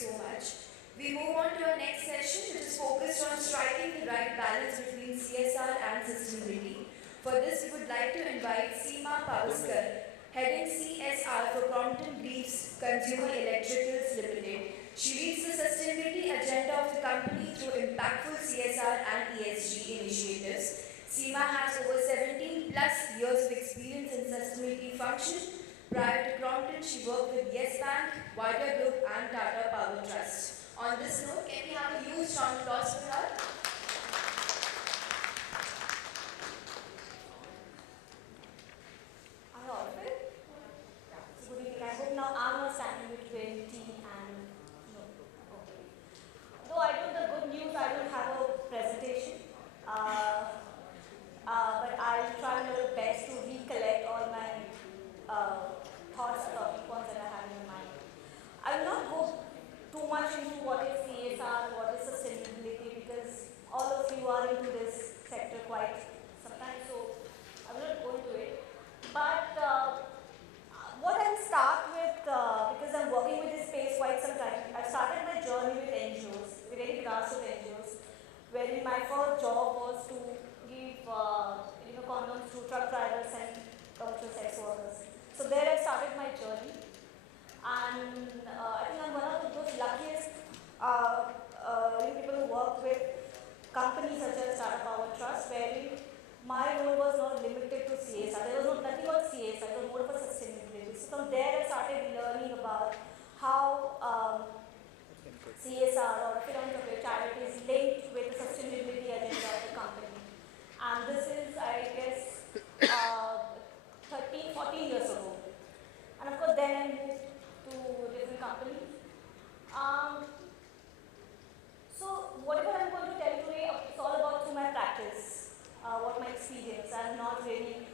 so much. We move on to our next session, which is focused on striking the right balance between CSR and sustainability. For this, we would like to invite Seema Pawaskar, heading CSR for 𝗏𝗏𝗏𝗵𝘁 𝗕𝗏𝗏𝗏𝗵𝘁. She leads the sustainability agenda of the company through impactful CSR and ESG initiatives. Seema has over 17 plus years of experience in sustainability function. Prior to Crompton, she worked with Yes Bank, Wider Group and Tata Power Trust. On this note, can we have a huge round of applause for her? Are you all good? Yeah. So good evening. I hope now I'm not standing between tea and no. Okay. Though I know the good news, I don't have a presentation. But I'll try my best to recollect all my thoughts or talking points that I have in my mind. I will not go too much into what is CSR, what is sustainability, because all of you are into this sector quite sometimes, so I will not go into it. But what I will start with, because I'm working with this space quite some time, I started my journey with NGOs, with very grassroots NGOs, wherein my first job was to give condoms to truck drivers and commercial sex workers. So there I started my journey, and I think I'm one of those luckiest people who work with companies such as Tata Power Trust, wherein my role was not limited to CSR. There was nothing about CSR, it was more of a sustainability. So from there I started learning about how CSR or philanthropy charity is linked with the sustainability agenda of the company. And this is, I guess, 13, 14 years ago. And of course then I moved to different companies. So whatever I'm going to tell you today, it's all about through my practice, what my experience. I'm not really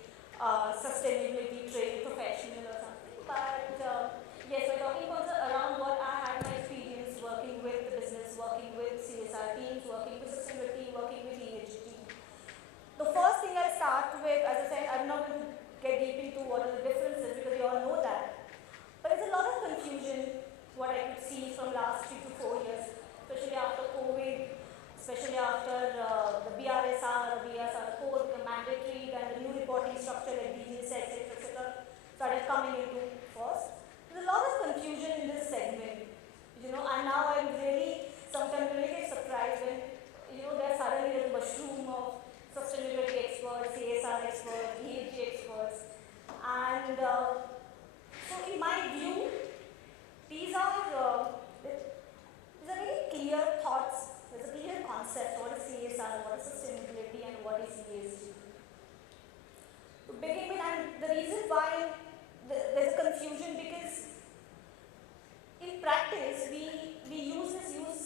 sustainability trained professional or something, but yes, we're talking about around what I had my experience working with the business, working with CSR teams, working with sustainability, working with ESG. The first thing I'll start with, as I said, I'm not going to get deep into what are the differences because you all know that. But there's a lot of confusion, what I could see from last 3 to 4 years, especially after COVID, especially after the BRSR or BSR code became mandatory and the new reporting structure like DG, etc. started coming into force. There's a lot of confusion in this segment, and now I'm really sometimes really get surprised when there's suddenly a mushroom of sustainability experts, CSR experts, ESG experts, and so in my view, these are very clear thoughts. There's a clear concept: what is CSR, what is sustainability, and what is ESG. To begin with, and the reason why there's a confusion because in practice we use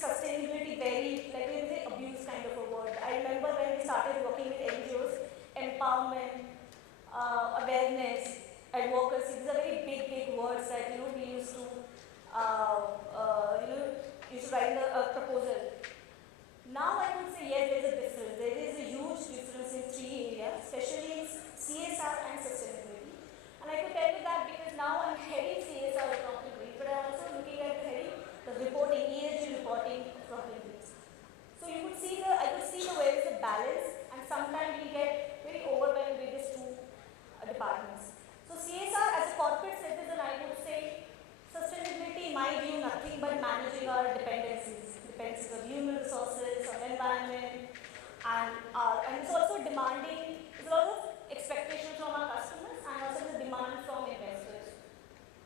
sustainability very like abuse kind of a word. I remember when we started working with NGOs, empowerment, awareness, advocacy. These are very big words that we used to write a proposal. Now I would say yes, there's a difference. There is a huge difference in 3 areas, especially in CSR and sustainability. And I could tell you that because now I'm heading CSR accountability, but I'm also looking at the reporting, ESG reporting accountability. So you could see I could see where is the balance, and sometimes we get very overwhelmed with these two departments. So CSR as a corporate citizen, I would say sustainability, in my view, nothing but managing our dependencies of human resources, of environment, and it's also demanding. There's a lot of expectation from our customers and also the demand from investors.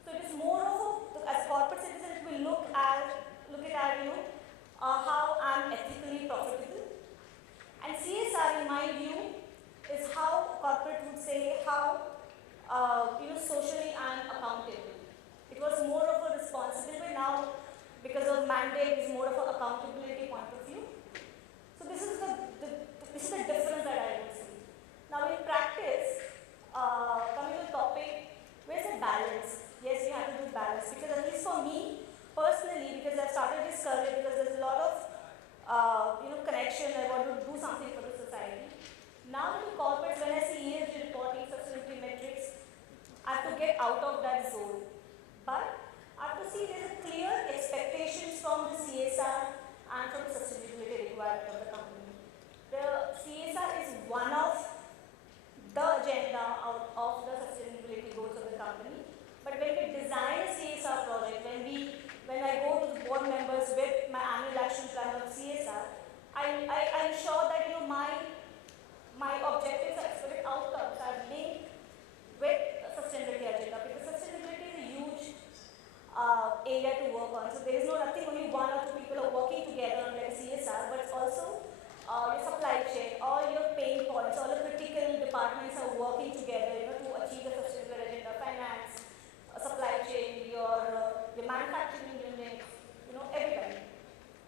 So it is more of as corporate citizens, we look at how I'm ethically profitable, and CSR, in my view, is how corporate would say how socially I'm accountable. It was more of a responsibility. Now, because of mandate, it's more of an accountability point of view. So this is the difference that I would see. Now in practice, coming to the topic, where's the balance? Yes, we have to do balance because at least for me personally, because I've started this career because there's a lot of connection. I want to do something for the society. Now in corporates, when I see ESG reporting, sustainability metrics, I have to get out of that zone. But I have to see there's a clear expectations from ensure that my objectives or expected outcomes are linked with sustainability agenda, because sustainability is a huge area to work on. So there is nothing only one or two people are working together on like CSR, but it's also your supply chain, all your pain points, all the critical departments are working together, to achieve the sustainable agenda. Finance, supply chain, your manufacturing units, everybody.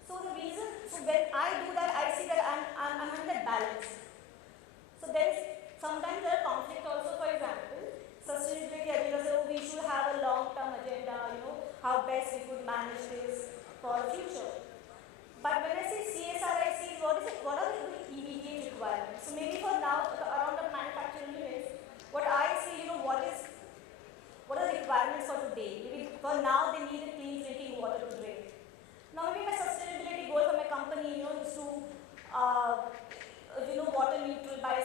So the reason, so when I do that, I see that I'm in that balance. So sometimes there are conflict also. For example, sustainability agenda says, we should have a long-term agenda, how best we could manage this for the future. But when I say CSR, I see what are the immediate requirements. So maybe for now, around the manufacturing units, what I see, what are the requirements for today? Maybe for now, they need a clean drinking water to drink. Now maybe my sustainability goal for my company, is to, water neutral by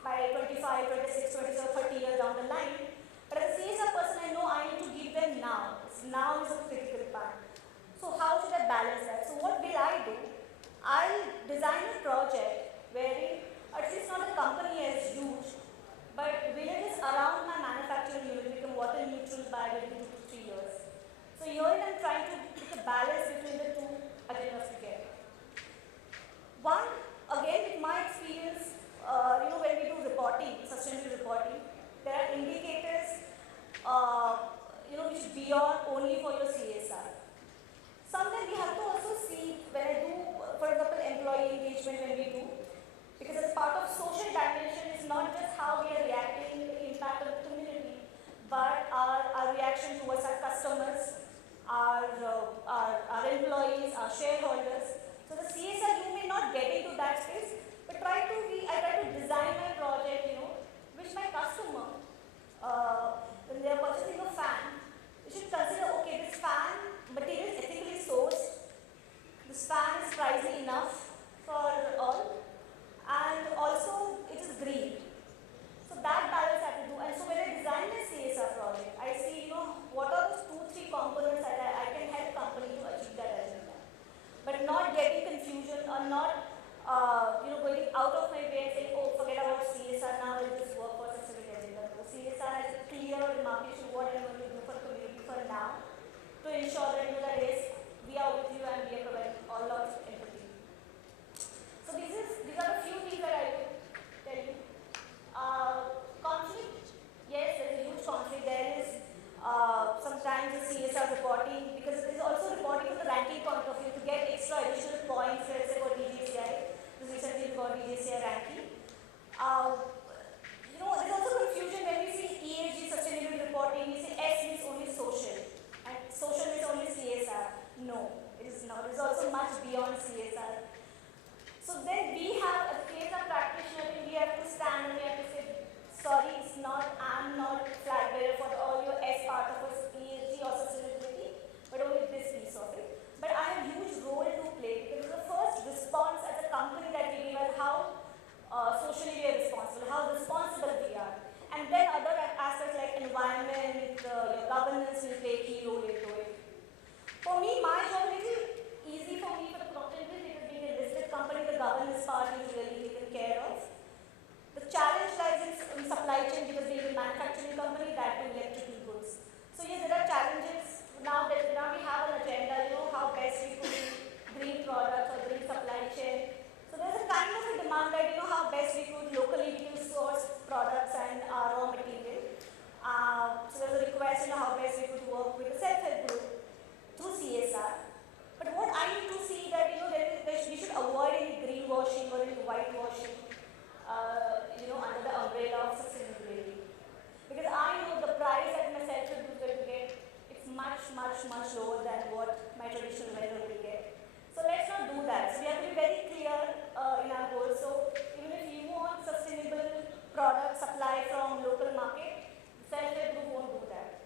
25, 26, 27, 30 years down the line. But as a CSR person, I know I need to give them now. Now is a critical part. So how should I balance that? So what will I do? I'll design a project wherein at least not the company is huge, but villages around my manufacturing unit become water neutral by within 2 to 3 years. So here I'm trying to put a balance between the two agendas together. One, again with my experience, when we do reporting, sustainable reporting, there are indicators, which is beyond only for your CSR. Sometimes we have to also see, when I do, for example, employee engagement when we do, because as part of social dimension is not just how we are reacting to the impact of the community, but our reaction towards our customers, our employees, our shareholders. So the CSR, you may not get into that space, but I try to design my project, which my customer, when they are purchasing a fan, you should consider, okay, this fan material is ethically sourced, this fan is pricey enough for all, and also it is green. So that balance I have to do. And so when I design a CSR project, I see, what are those 2-3 components that I can help company to achieve that agenda. But not getting confusion or not, going out of my way and saying, oh, forget about CSR, now I'll just work for sustainability agenda. So CSR has a clear demarcation what I'm going to do for the community for now, to ensure that that is, we are with you and we are providing all lots of empathy. So these are a few things that I would tell you. Conflict, yes, there is a huge conflict. There is sometimes the CSR reporting, because it is also reporting from the ranking point of view to get extra additional points, let's say for DJCI, because recently we got DJCI ranking. There's also confusion when we see ESG sustainability reporting, we say S means only social, and social means only CSR. No, it is not. It is also much beyond CSR. So then we have, as a CSR practitioner, we have to stand and we have to say, sorry, I'm not flag bearer for all your S part of ESG or sustainability, but only this piece of it. But I have a huge role to play, because the first response as a company that we give is how socially we are responsible, how responsible we are. And then other aspects like environment, your governance will play a key role into it. For me, my job is easy for me for the Procter & Gamble, because being a listed company, the governance part is really taken care of. The challenge lies in supply chain, because being a manufacturing company, that to electrical goods. So yes, there are challenges. Now we have an agenda, how best we could green products or green supply chain. So there's a kind of a demand that, how best we could locally source products and raw material. So there's a request, how best we could work with the self-help group through CSR. But what I need to see that, we should avoid any greenwashing or any whitewashing, under the umbrella of sustainability. Because I know the price that my self-help group will get, it's much, much, much lower than what my traditional vendor will get. So let's not do that. So we have to be very clear in our goals. So even if you want sustainable product supply from local market, self-help group won't do that.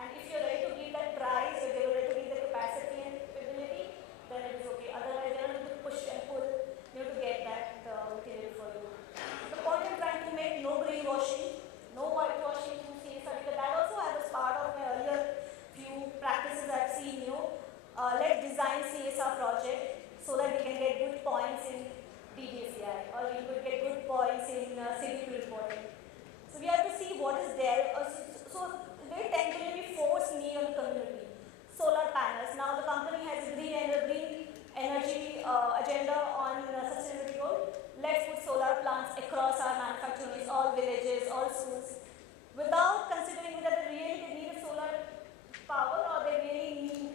And if you're ready to give that price, if you're ready to give the capacity and capability, then it is okay. Otherwise, they're going to push and pull to get that material for you. The point I'm trying to make, no greenwashing, no whitewashing through CSR, because that also has a part of my earlier few practices I've seen, let's design CSR project so that we can get good points in DJCI, or you could get good points in CDP reporting. So we have to see what is there. So very tentatively force me on the community. Solar panels. Now the company has a green energy agenda on sustainability goal. Let's put solar plants across our manufacturing, all villages, all schools, without considering whether they really need a solar power or they really need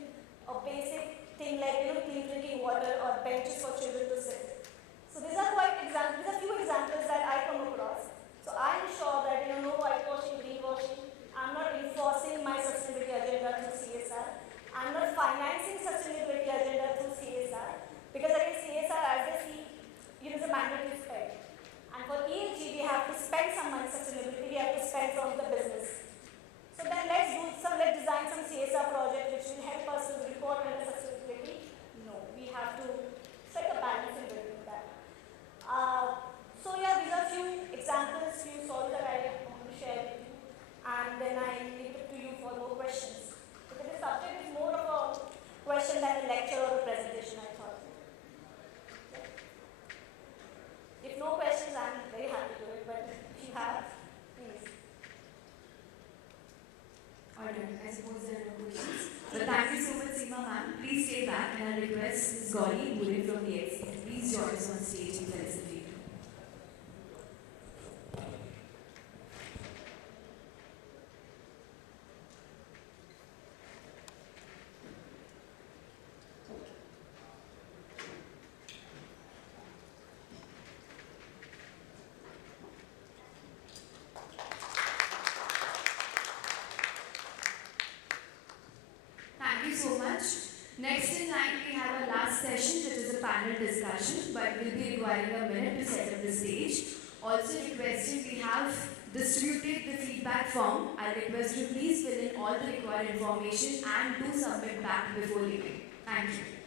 a basic thing like clean drinking water or benches for children to sit. So these are few examples that I come across. So I am sure that no whitewashing, greenwashing. I'm not enforcing my sustainability agenda through CSR. I'm not financing sustainability agenda through CSR, because again CSR, as they see, is a mandatory spend. And for ESG, we have to spend some money. Sustainability, we have to spend from the business. So then let's design some CSR project which will help us to report on the sustainability. No, we have to strike a balance in between that. So yeah, these are few examples, few solves that I want to share with you, and then I leave it to you for more questions. Because the subject is more of a question than a lecture or a presentation, I thought. If no questions, I'm very happy to it, but if you have, please. Alright, I suppose there are no questions. But thank you so much, Seema ma'am. Please stay back, and I request Ms. 𝗥𝗶𝗴𝗵𝘁 from the XC to please join us on stage and felicitate. Thank you so much. Next in line, we have our last session, which is a panel discussion, but we'll be requiring a minute to set up the stage. Also requesting, we have distributed the feedback form. I request you please fill in all the required information and do submit back before leaving. Thank you.